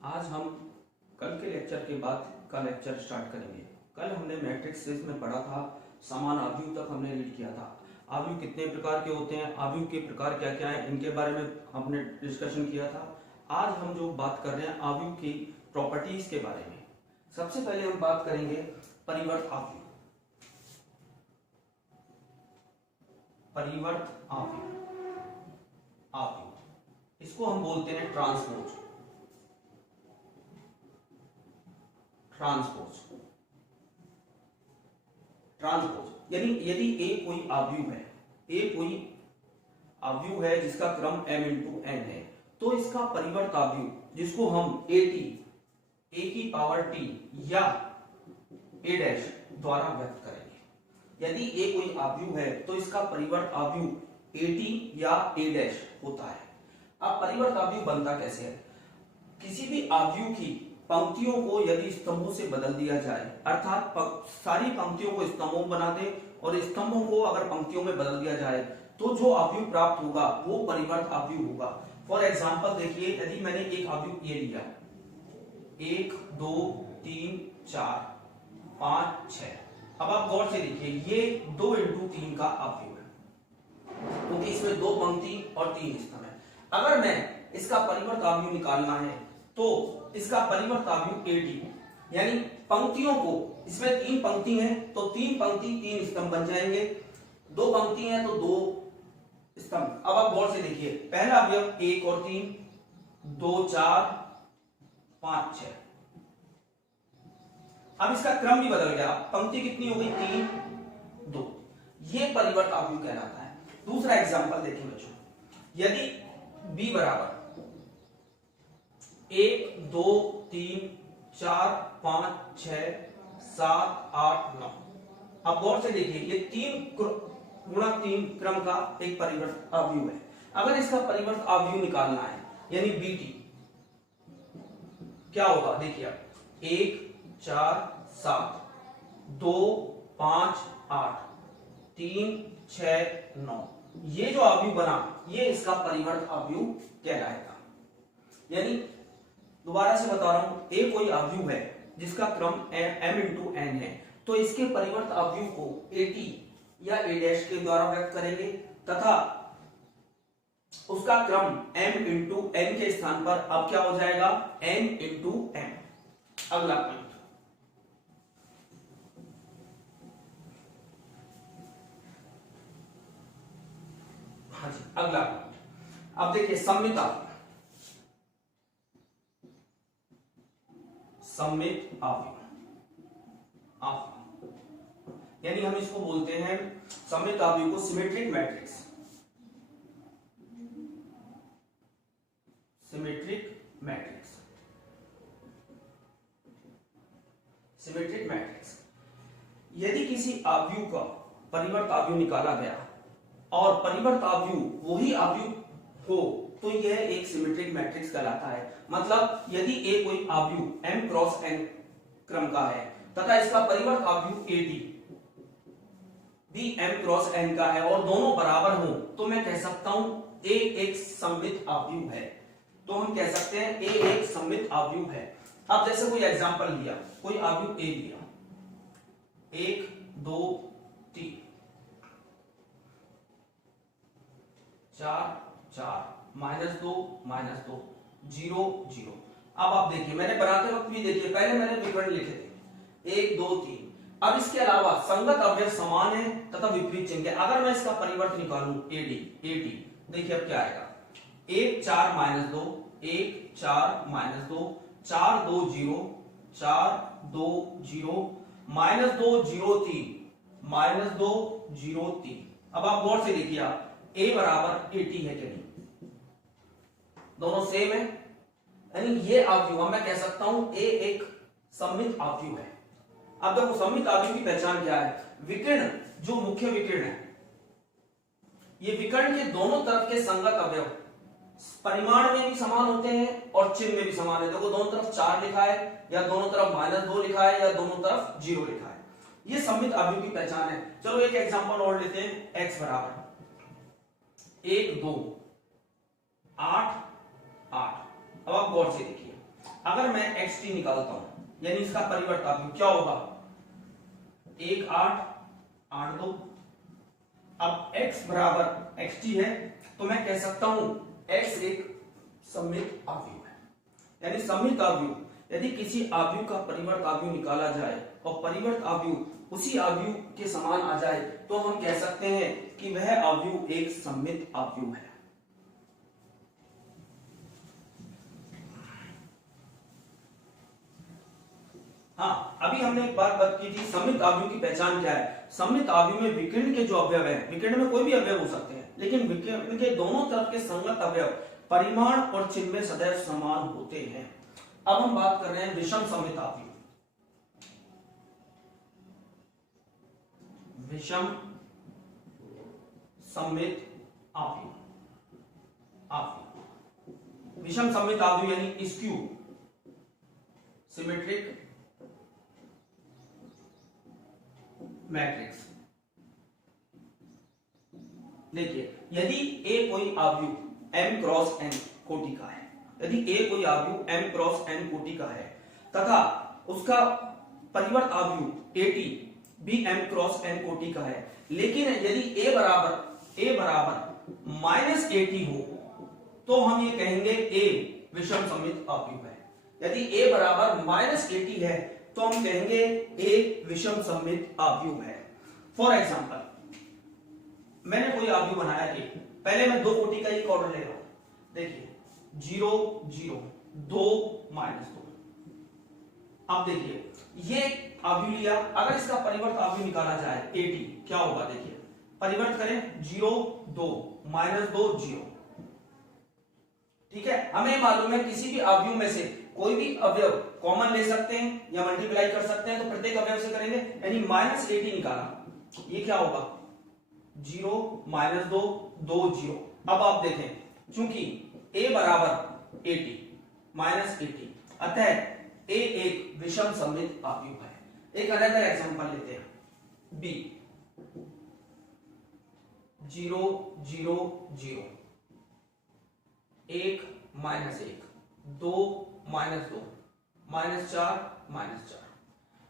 आज हम कल के लेक्चर के बाद का लेक्चर स्टार्ट करेंगे। कल हमने मैट्रिक्स सीरीज में पढ़ा था, समान आव्यूह तक हमने रीड किया था। आव्यूह कितने प्रकार के होते हैं, आव्यूह के प्रकार क्या क्या हैं, इनके बारे में हमने डिस्कशन किया था। आज हम जो बात कर रहे हैं आव्यूह की प्रॉपर्टीज के बारे में। सबसे पहले हम बात करेंगे परिवर्त आव्यूह। परिवर्त आव्यूह, इसको हम बोलते हैं ट्रांसपोज। ट्रांसपोज यानी यदि ए कोई आव्यूह है जिसका क्रम m इंटू n है, तो इसका परिवर्त आव्यूह जिसको हम ए की पावर t या a डैश द्वारा व्यक्त करेंगे। यदि ए कोई आव्यूह है तो इसका परिवर्त आव्यूह at या a डैश होता है। अब परिवर्त आव्यूह बनता कैसे है? किसी भी आव्यूह की पंक्तियों को यदि स्तंभों से बदल दिया जाए, अर्थात सारी पंक्तियों को स्तंभों बना दे और स्तंभों को अगर पंक्तियों में बदल दिया जाए, तो जो आव्यूह प्राप्त होगा वो परिवर्त आव्यूह होगा। फॉर एग्जांपल देखिए, यदि मैंने एक आव्यूह ये लिया 1 2 3 4 5 6, अब आप गौर से देखिए ये 2 इंटू 3 का आव्यूह है, क्योंकि इसमें 2 पंक्ति और 3 स्तंभ है। अगर मैं इसका परिवर्त आव्यूह निकालना है तो इसका परिवर्त आव्यूह AD, यानी पंक्तियों को, इसमें 3 पंक्ति हैं तो 3 पंक्ति 3 स्तंभ बन जाएंगे, 2 पंक्ति हैं तो 2 स्तंभ। अब आप गौर से देखिए, पहला अवयव 1 और 3, 2 4 5 6। अब इसका क्रम भी बदल गया, पंक्ति कितनी हो गई? 3 2। ये परिवर्त आव्यूह कहलाता है। दूसरा एग्जांपल देखिए बच्चों, यदि B बराबर 1 2 3 4 5 6 7 8 9। अब गौर से देखिए, ये 3 गुणा 3 क्रम का एक परिवर्त आव्यूह है। अगर इसका परिवर्त आव्यूह निकालना है यानी BT, क्या होगा? देखिए अब 1 4 7 2 5 8 3 6 9, ये जो आव्यूह बना ये इसका परिवर्त आव्यूह कहलाएगा। यानी दोबारा से बता रहा हूं, ए कोई आव्यूह है जिसका क्रम m इंटू n है, तो इसके परिवर्त आव्यूह को AT या a डैश के द्वारा व्यक्त करेंगे तथा उसका क्रम m इंटू n के स्थान पर अब क्या हो जाएगा? n into m। अगला पॉइंट, हाँ जी, अगला पॉइंट। अब देखिए सममित आव्यूह। सममित आव्यूह यानी हम इसको बोलते हैं सममित आव्यूह को सिमेट्रिक मैट्रिक्स। सिमेट्रिक मैट्रिक्स यदि किसी आव्यूह का परिवर्त आव्यूह निकाला गया और परिवर्त आव्यूह वही आव्यूह हो तो यह एक सिमेट्रिक मैट्रिक्स कहलाता है। मतलब यदि ए कोई आव्यूह m क्रॉस n क्रम का है तथा इसका परिवर्त आव्यूह AD भी m क्रॉस n का है और दोनों बराबर हो, तो मैं कह सकता हूं A एक सममित आव्यूह है। तो हम कह सकते हैं A एक सममित आव्यूह है। अब जैसे कोई एग्जांपल लिया, कोई आव्यूह A लिया 1 2 3 4 4 -2 -2 0 0। अब आप देखिए, मैंने बनाते वक्त भी देखिए, पहले मैंने विवरण लिखे थे 1 2 3। अब इसके अलावा संगत अवयव समान है तथा विपरीत चिन्ह है। अगर मैं इसका परिवर्त निकालूं AT, देखिए अब क्या आएगा? 1 4 -2 1 4 -2 4 2 0 4 2 0 -2 0 3 -2 0 3। अब आप गौर से देखिए, A बराबर AT है कि नहीं? दोनों सेम है, यानी ये आव्यूह मैं कह सकता हूं A एक सममित आव्यूह है। अब देखो सममित आव्यूह की पहचान क्या है? विकर्ण, जो मुख्य विकर्ण है, ये विकर्ण के दोनों तरफ के संगत अवयव परिमाण में भी समान होते हैं और चिन्ह में भी समान है। देखो दोनों तरफ 4 लिखा है या दोनों तरफ -2 लिखा है या दोनों तरफ 0 लिखा है, ये सममित आव्यूह की पहचान है। चलो एक एग्जांपल और लेते हैं, x बराबर 1 2 8 8। अब आप गौर से देखिए, अगर मैं xt निकालता हूं यानी इसका परिवर्त अवयव क्या होगा, 1 8 8 2। अब x बराबर xt है तो मैं कह सकता हूं x एक सममित अवयव है, यानी सममित अवयव यदि किसी अवयव का परिवर्त अवयव निकाला जाए और परिवर्त अवयव उसी अवयव के समान आ जाए तो हम कह सकते हैं कि वह अवयव एक सममित अवयव है। हाँ, अभी हमने एक बात की थी, सममित अवयव की पहचान क्या है। सममित अवयव में विकर्ण के जो अवयव है, विकर्ण में कोई भी अवयव हो सकते हैं, लेकिन विकर्ण के दोनों तरफ के संगत अवयव परिमाण और चिन्ह में सदैव समान होते हैं। अब हम बात कर रहे हैं विषम सममित अवयव। विषम सममित अवयव, विषम सममित अवयव यानी स्क्यू सिमेट्रिक मैट्रिक्स। देखिए, यदि A कोई अवयव m क्रॉस n कोटि का है, यदि A कोई अवयव m क्रॉस n कोटि का है तथा उसका परिवर्त अवयव AT भी m क्रॉस n कोटि का है, लेकिन यदि A बराबर -AT हो तो हम ये कहेंगे A विषम सममित अवयव है। यदि A बराबर -AT है तो हम कहेंगे A विषम सममित अवयव है। फॉर एग्जांपल, मैंने कोई अवयव बनाया A, पहले मैं दो कोटि का एक ऑर्डर ले रहा हूं। देखिए 0 0 2 -2। अब देखिए ये अवयव लिया, अगर इसका परिवर्त अवयव निकाला जाए AT क्या होगा, देखिए परिवर्त करें 0 2 -2 0। ठीक है, हमें मालूम है किसी भी अवयव में से कोई भी अवयव कॉमन ले सकते हैं या मल्टीप्लाई कर सकते हैं, तो प्रत्येक अवयव से करेंगे, यानी -AT निकाला, ये क्या होगा 0 -2 2 0। अब आप देखें, चूंकि A बराबर AT -AT, अतः A एक विषम सममित अवयव है। एक अनदर एग्जांपल लेते हैं, B 0 0 0 1 -1 2 -2 -4 -4।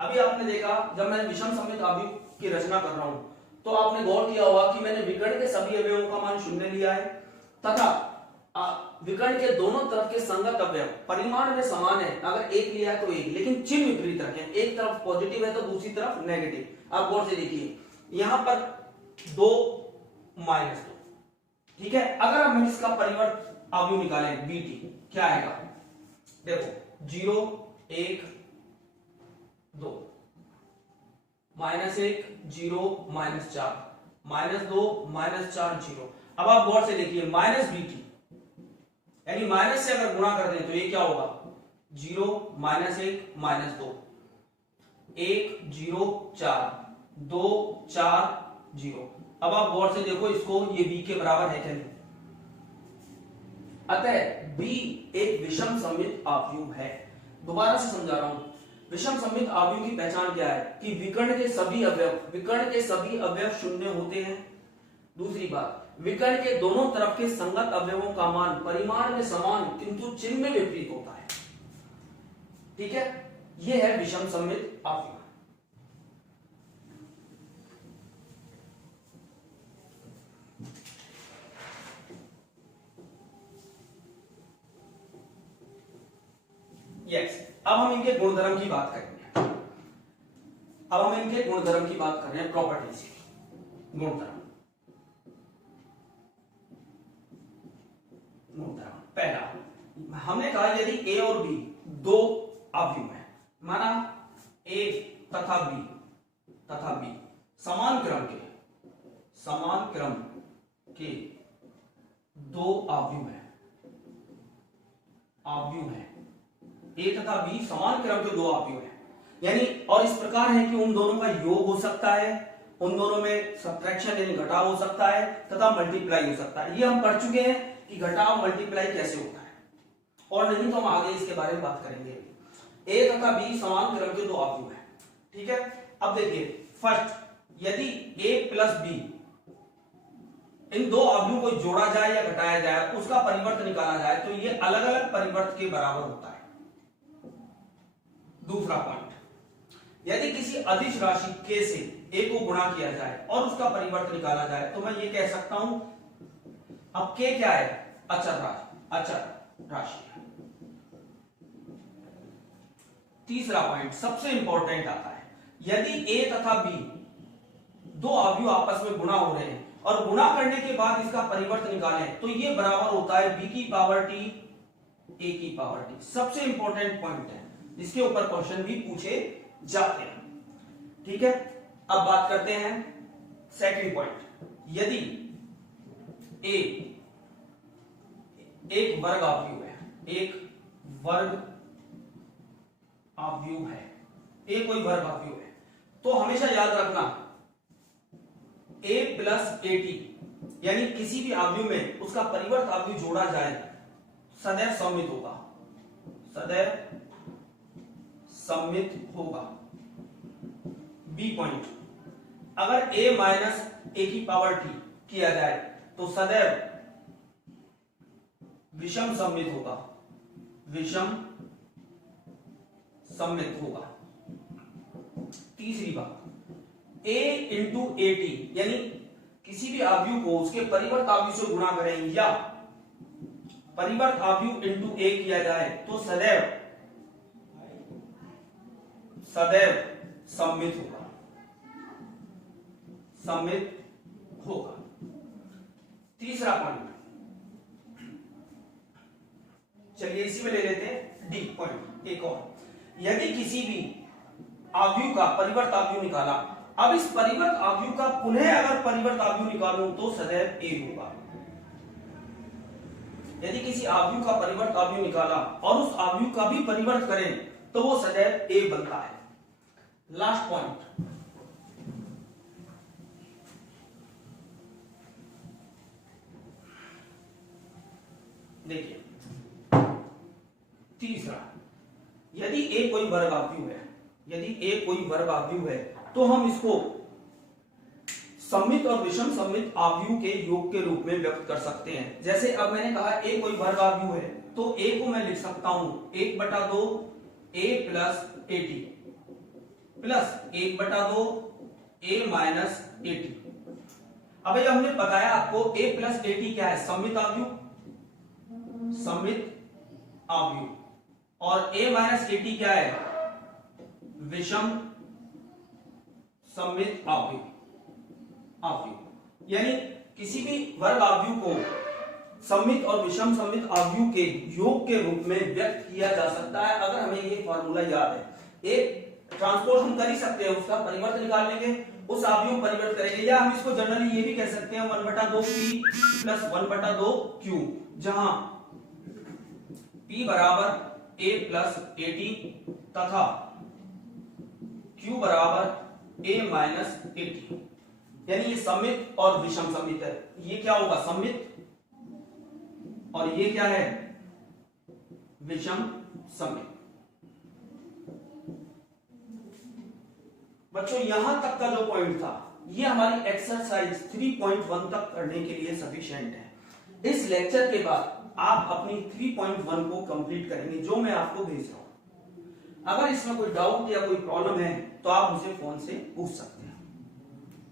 अभी आपने देखा, जब मैं विषम सममित अवयव की रचना कर रहा हूं तो आपने गौर किया होगा कि मैंने विकर्ण के सभी अवयवों का मान 0 लिया है तथा विकर्ण के दोनों तरफ के संगत अवयव परिमाण में समान है। अगर एक लिया है तो एक, लेकिन चिन्ह विपरीत रखें, एक तरफ पॉजिटिव है तो दूसरी तरफ नेगेटिव। आप गौर से देखिए, यहां पर 2 -2, ठीक है। अगर हम इसका परिवर्त अवयव निकालें BT, क्या आएगा, देखो 0 1 2 -1 0 -4 -2 -4 0। अब आप गौर से देखिए -BT, यानी माइनस से अगर गुणा कर दें तो ये क्या होगा 0 -1 -2 1 0 4 2 4 0। अब आप गौर से देखो इसको, ये B के बराबर है क्या नहीं। अतः B एक विषम सममित अवयव है। दोबारा से समझा रहा हूं, विषम सममित अवयव की पहचान क्या है कि विकर्ण के सभी अवयव शून्य होते हैं। दूसरी बात, विकर्ण के दोनों तरफ के संगत अवयवों का मान परिमाण में समान किंतु चिन्ह में विपरीत होता है। ठीक है, यह है विषम सममित अवयव। यस, अब हम इनके गुणधर्म की बात करेंगे। अब हम इनके गुणधर्म की बात कर रहे हैं, प्रॉपर्टीज की। गुणधर्म पहला, हमने कहा यदि A और B दो अवयव हैं, माना A तथा B समान क्रम के दो अवयव हैं। A तथा B समान क्रम के दो अवयव हैं, यानी और इस प्रकार है कि उन दोनों का योग हो सकता है, उन दोनों में सब्ट्रैक्शन यानी घटाव हो सकता है तथा मल्टीप्लाई हो सकता है। ये हम पढ़ चुके हैं कि घटाव मल्टीप्लाई कैसे होता है, और नहीं तो हम आगे इसके बारे में बात करेंगे। A तथा B समान क्रम के दो अवयव हैं, ठीक है। अब देखिए, फर्स्ट, यदि A प्लस B इन दो अवयवों को जोड़ा जाए या घटाया जाए, उसका परिवर्त निकाला जाए, तो ये अलग अलग परिवर्त के बराबर होता है। दूसरा पॉइंट, यदि किसी अदिश राशि k से a को गुणा किया जाए और उसका परिवर्त निकाला जाए तो मैं ये कह सकता हूं, अब k क्या है, अचर राशि। तीसरा पॉइंट सबसे इंपॉर्टेंट आता है, यदि a तथा b दो अवयव आपस में गुणा हो रहे हैं और गुणा करने के बाद इसका परिवर्त निकालें तो ये बराबर होता है b की पावर t a की पावर t। सबसे इंपॉर्टेंट पॉइंट है, इसके ऊपर क्वेश्चन भी पूछे जाते हैं। ठीक है, अब बात करते हैं सेकंड पॉइंट, यदि a एक वर्ग अवयव है, एक वर्ग अवयव है, a कोई वर्ग अवयव है, तो हमेशा याद रखना a प्लस at यानी किसी भी अवयव में उसका परिवर्त अवयव जोड़ा जाए सदैव सममित होगा, सदैव सममित होगा। बी पॉइंट, अगर a माइनस a की पावर t किया जाए तो सदैव विषम सममित होगा, विषम सममित होगा। तीसरी बात, a इंटू ए टी यानी किसी भी अवयव को उसके परिवर्त अवयव से गुणा करें या परिवर्त अवयव इंटू a किया जाए तो सदैव सममित होगा, सममित होगा। तीसरा पॉइंट, चलिए इसी में ले लेते हैं डी पॉइंट एक और, यदि किसी भी अवयव का परिवर्त अवयव निकाला, अब इस परिवर्त अवयव का पुनः अगर परिवर्त अवयव निकालूं तो सदैव a होगा। यदि किसी अवयव का परिवर्त अवयव निकाला और उस अवयव का भी परिवर्त करें तो वो सदैव a बनता है। लास्ट पॉइंट, देखिए तीसरा, यदि a कोई वर्ग अवयव है, यदि a कोई वर्ग अवयव है तो हम इसको सममित और विषम सममित अवयव के योग के रूप में व्यक्त कर सकते हैं। जैसे अब मैंने कहा a कोई वर्ग अवयव है तो a को मैं लिख सकता हूं 1/2 a plus at plus 1/2 a minus at। अब ये हमने बताया आपको a प्लस at क्या है, सममित अवयव, सममित अवयव, और a माइनस at क्या है, विषम सममित अवयव। यानी किसी भी वर्ग अवयव को सममित और विषम सममित अवयव के योग के रूप में व्यक्त किया जा सकता है अगर हमें ये फॉर्मूला याद है। एक ट्रांसपोज हम कर ही सकते हैं, उसका परिवर्त निकाल लेंगे, उस अवयव परिवर्त करेंगे, या हम इसको जनरली ये भी कह सकते हैं 1/2 p प्लस 1/2 q, जहां p बराबर a प्लस at तथा q बराबर a माइनस at। यानी ये सममित और विषम सममित है, ये क्या होगा, सममित, और ये क्या है, विषम सममित। बच्चों यहां तक का जो पॉइंट था ये हमारी एक्सरसाइज 3.1 तक करने के लिए सफिशिएंट है। इस लेक्चर के बाद आप अपनी 3.1 को कंप्लीट करेंगे जो मैं आपको भेज रहा हूं। अगर इसमें कोई डाउट या कोई प्रॉब्लम है तो आप मुझे फोन से पूछ सकते हैं।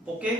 ओके।